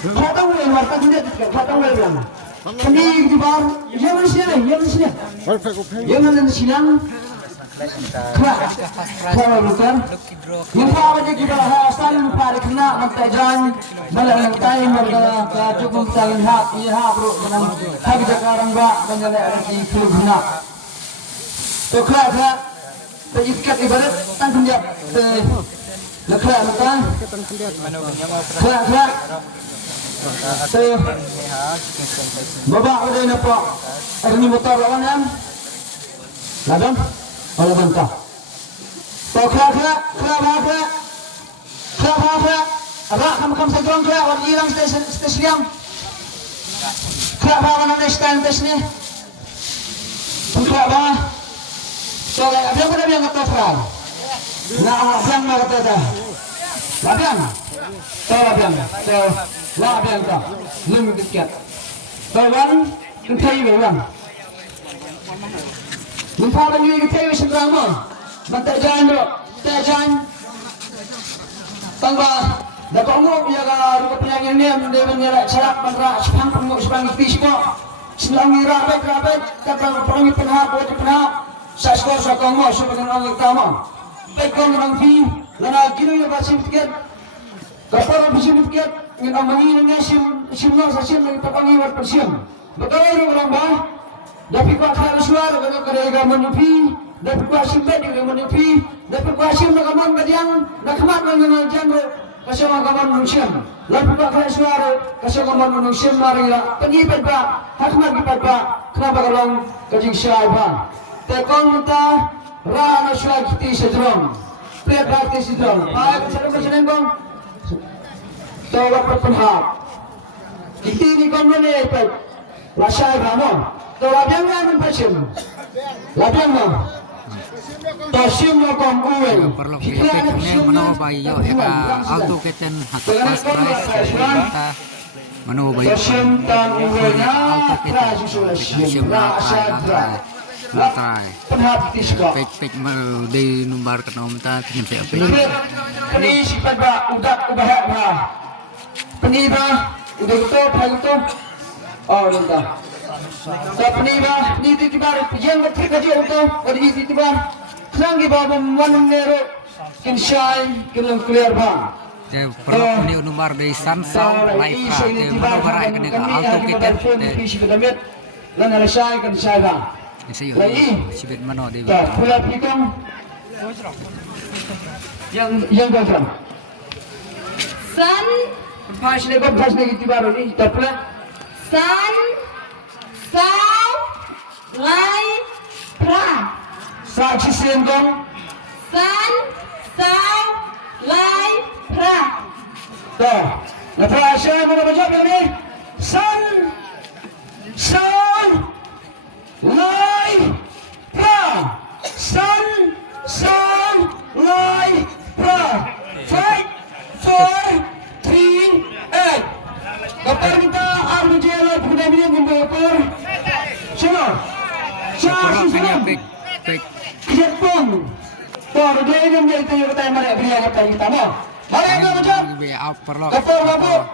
Kata gue yang marka dia kata gue bilang. Kami di bar, jangan sini, jangan sini. Jangan silang. Kalau bukan, lupa aja kita hasan lupa kena mentajan balalang tayo marga cukup tayin hak iya bro dengan hak jakarang ba dengan di klub na. To kaya pejikat ibarat tanggung jawab lekla mata kaya baba udah na po ini motor lawan yan ladang kalau bantah to kaya rak kam sa drone kaya wala ilang station kaya ba na stand ni kaya ba so abang ko na biyang katafra na abang na katata labang to labang ka lumikit ka to wan kentay ba lupa lagi kita yang sedang mantak jangan bro, tak jangan. Tangga, dah kamu ya kalau penyanyi ni dia menyerap syarat mantra sepang penguk sepang itu semua. Selang rapat kata perangi penhap buat penhap. Saskor kamu sebagai orang utama. Baik kamu orang fi, lana kini ya basim tiket. Kapal basim tiket, ingin amani ni simno sasim lagi terpanggil buat persiam. Betul orang bah. Dapat kuat hal suara kalau kerja menupi, dapat kuat simpan juga menupi, dapat kuat simpan kaman kadiang, nak kemat dengan jangan kasih kaman manusia, dapat kuat hal suara kasih kaman manusia marilah penyibat pak, hakmat kipat pak, kenapa kalau kajing syaiban, tekong kita rana syai kita sedrom, play practice sedrom, baik macam bang, tawar perpenhap, kita ni kau mana pak, lah syaiban to labiang na naman pasyon. Labiang na. To siyong kong uwi. Perlu kita menobay yo eka auto keten hatas price kita menobay to siyong tang uwi na trash siyong na asad try. Penhapitis ko. Pek di numbar kenom ta tingin sa pek. Kanisipan ba udak ubaha ba. Peniba udah itu. Oh nita. Tapniba ni titibar yang bertika je untuk odi titibar sangi baba manero kinshai kilang clear ba je perlu ni numar de sansa life ka te manobara ka de auto keten te lan ala shai kan shai ba lai sibet mano de ta pula pikam yang gantram Sun pas ni titibar ni tapla Sun Lai Pra saksi sendong Sun Lai Pra to natra siya mo na ba ni sun lai pra sun lai pra 5 4 3 8 kapag kita army jelo pagdami yung kapag sino perlu kanya pek Jepun to dia yung ito yung tayo mali bilang kita mo mali ka mo jam be out perlu kapag mabo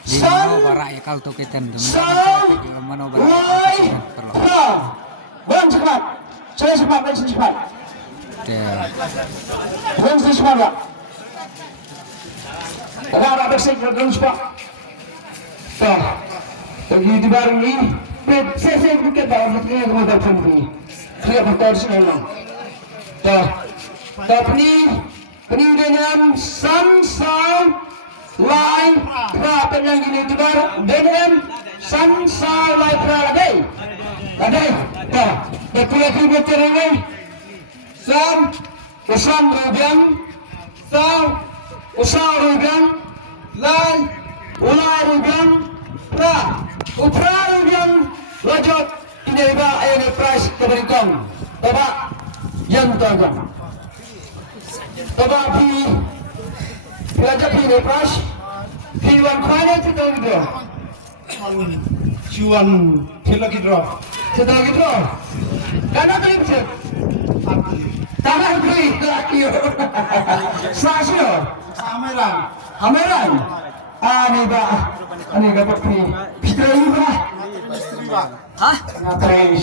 di sun manobara ya auto keten manobara lai perlu pra bang cepat saya cepat bang cepat pak ada bersih bang cepat toh pagi di baru ini saya bukan bawa materi yang mau datang ni saya betul senang toh tapi dengan sun lai pra penyang ini di baru dengan sun lai pra lagi toh betul betul ini sun rubiang usah rubiang lai ulai rubiang pra upra rubiang rajot ini ba ayat price keberikong bapak yang tahu bapak pi pelajar pi price pi wan kwana itu tahu gitu cuan lagi drop karena tadi cek tanah beli lagi sasio Hameran Ani ba? Ani dapat pi. Fitra ini ba? Hah? Ngapain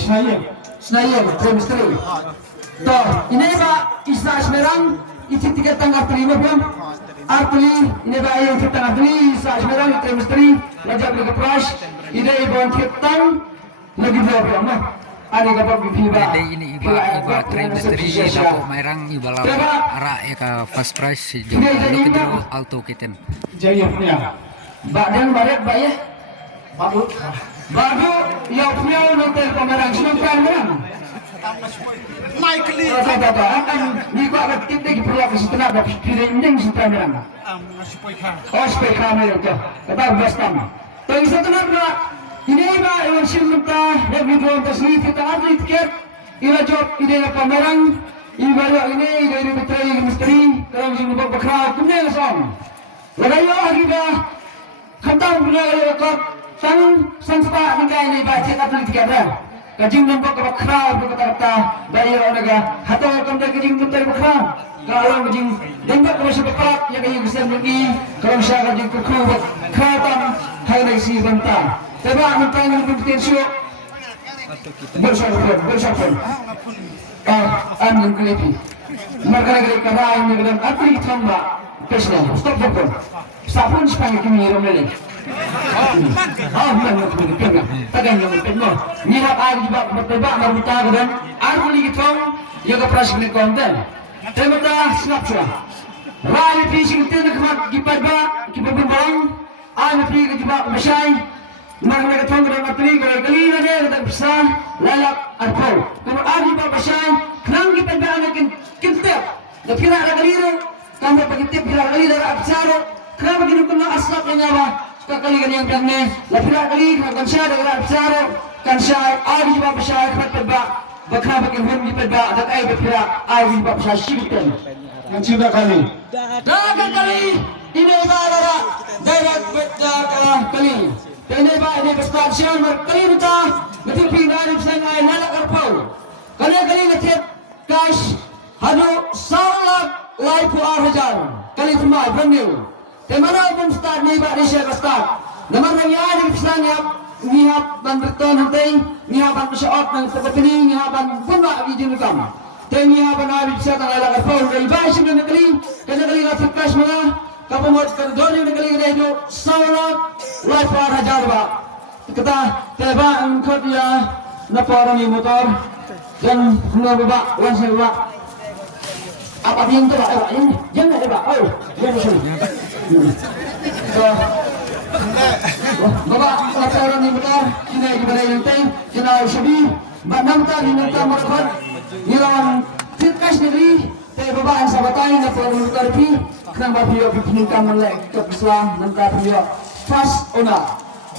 Senayan, misteri. Toh, ini ba Isna Semerang itu tiket tanggal 5 belum? Artli ini ba yang kita ngadli Isna Semerang itu misteri. Lajak ke price. Ini ibon kitang lagi belum mah. Ada dapat pi ba. Jadi ini iba train misteri dapat mairang iba lawan ara ya ka first prize si Joko Kedro Alto Keten. Jadi punya. Badan barat bayar. Baru yang punya nanti pemerang sembilan orang. Michael Kata akan ni kau akan kita perlu ke situ nak dapat piring sembilan orang. Oh supaya kamera tu. Kata bestam. Tapi satu nak ini iba yang simulta dan video tersebut kita ada tiket. Ila job ini nak pemerang. Iba ini dari menteri misteri. Kalau mesti buat berkerah punya song. Lagayo akiba. Kantang punya rekod. Sang sepa dengan ini baca atau tiga dah. Kajing nampak berkerah berkata-kata dari orang naga. Hatau kamu dah kajing betul berkerah. Kalau kajing nampak masih berkerat yang kajing bisa lagi. Kalau saya kajing berkerah keratan hai lagi si bantah. Tapi mentang yang berpotensi bersapun. Angin kelipi. Mereka lagi kerana ini dalam arti tambah pesnya. Stop sapun. Sapun sepanjang kini ramai. Mana mungkin tagan yang mungkin ni hak air juga bertebak meruta dan air boleh kita yang keperas milik konten. Terima snap sudah. Rai fishing tin kemat kipadba kipabang air pergi juga besai. Mereka ketong dengan materi kali ada kita bisa lalak arpau. Kalau air juga besai, kenang kipadba anak kintir. Tapi ada kali ini kamu pergi tip kali dari absaro. Kenapa begini kena asap nyawa? Kali yang kami lapila kali kan saya dengan absaro kan saya air juga besar kipadba. Bakal bagi hon kipadba dan air berpira air juga besar sikit. Yang sudah kali. Dah kali ini balara darat betul kali. Ini ini besar siang kali kita nanti pindah saya nalak arpau. Kali nanti cash hadu salat live hajar. Kali semua brand Kemana pun start ni bak Malaysia start. Nama yang ada di sana ni hab ban berton hantai, ni hab ban shot ban seperti ni hab ban pun bak di jengkam. Dan ni hab ban ada di sana ala kapal dari bahasan negeri, kena kali nak crash mana, kapal mau kerdor negeri kena itu salat live hajar bak. Kita teba angkat ya napar ni motor dan nak bak langsung bak. Apa dia tu bak? Jangan ada bak. Oh, jangan sini. Bapak laporan di betul, kena kepada yang lain, kena usabi, banam tak dinamika mereka, nilawan tirkas negeri, tapi bapak sahabatai laporan di betul pi, kena bapio peningkatan melek ke Islam, nanti bapio fast ona,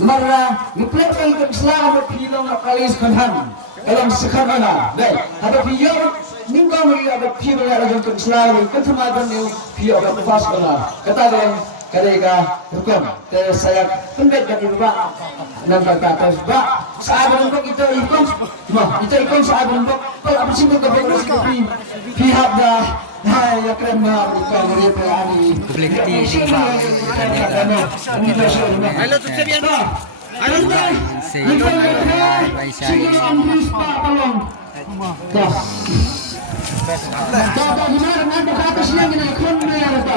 marah, ngeplek ke Islam bapio nak kali sekarang, dalam sekarang ana, deh, ada bapio Ningkau melihat ada pihak yang untuk Islam, ketemadan ni pihak yang fast benar. Kata dia, kadang-kadang hukum. Terus saya pendek dari bapak, nampak kata bapak. Saat untuk kita ikut, kita ikut saat untuk kalau apa sih kita berbuat tapi pihak dah, ya keren banget kita melihat ini. Publikti di Halo tu sebian tu. Halo tu. Dah, di mana nanti kata siang ini, kon dia apa?